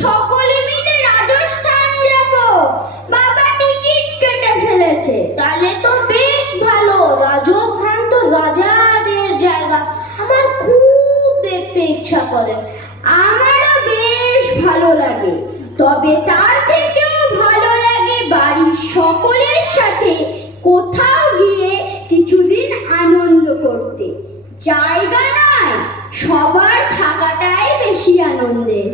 সকলে মিলে রাজস্থান যাব। বাবা টিকিট কেটে ফেলেছে। তাহলে তো বেশ ভালো। রাজস্থান তো রাজাদের জায়গা। আমার খুব দেখতে ইচ্ছা করে। আমারও বেশ ভালো লাগে। তবে তার থেকেও ভালো লাগে বাড়ির সকলের সাথে কোথাও গিয়ে কিছুদিন আনন্দ করতে। জায়গা নয়, সবার থাকাটাই বেশি আনন্দের।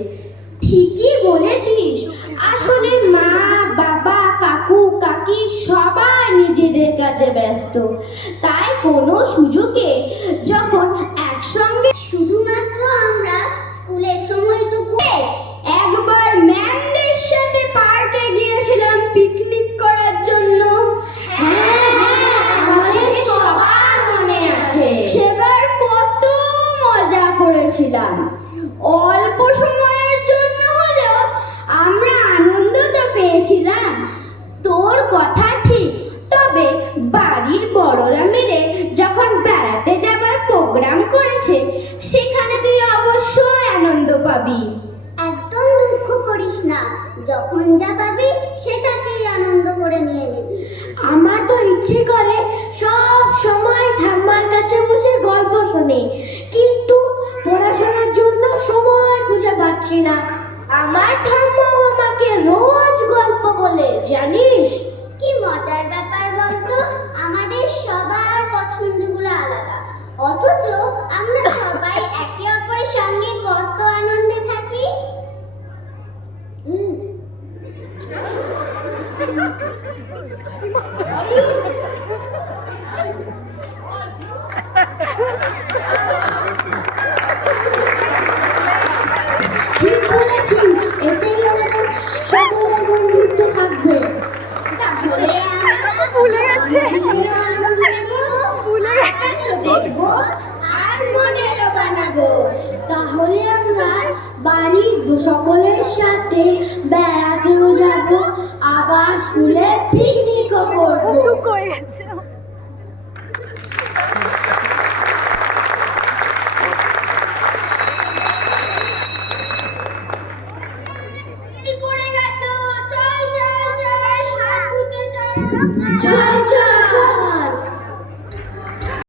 ঠিকই বলেছিস। আসলে মা, বাবা, কাকু, কাকি সবাই নিজেদের কাজে ব্যস্ত। তাই কোনো সুযোগে যখন একসঙ্গে শুধুমাত্র আমরা স্কুলের সময়টুকু একবার ম্যামদের সাথে পার্কে গিয়েছিলাম পিকনিক করার জন্য। আমাদের সবার মনে আছে। সেবার কত মজা করেছিলাম। অল্প সময়ের জন্য হলেও আমরা আনন্দ তো পেয়েছিলাম। তোর কথা ঠিক। তবে বাড়ির বড়রা মিলে যখন বেড়াতে যাবার প্রোগ্রাম করেছে, সেখানে তুই অবশ্যই আনন্দ পাবি। একদম দুঃখ করিস না। যখন যা পাবি সেটাকেই আনন্দ করে নিয়ে নিবি। আমার তো ইচ্ছে করে সব সময় ঠাম্মার কাছে বসে গল্প শুনি, কিন্তু পড়াশোনার জন্য সময় খুঁজে পাচ্ছি না। আমার ঠাম্মাও আমাকে রোজ গল্প বলে, জানিস? কি মজার ব্যাপার বলতো, আমাদের সবার পছন্দগুলো আলাদা, অথচ আমরা সবাই একে অপরের সঙ্গে কত আনন্দে থাকি। ঠিক বলেছিস। এতেই আমাদের সকলের বন্ধুত্ব থাকবে। তাহলে আমরা ভুলে গেছে। আনন্দ নিব, আকাশও দেখবো, আর মডেলও বানাবো। তাহলে আমরা বাড়ির সকলের সাথে বেড়াতেও যাব, আবার স্কুলে পিকনিকও করবো। দুঃখ হয়ে গেছে। পড়ে গেল। চল চল চল, হাত ধুতে চল। চল চল।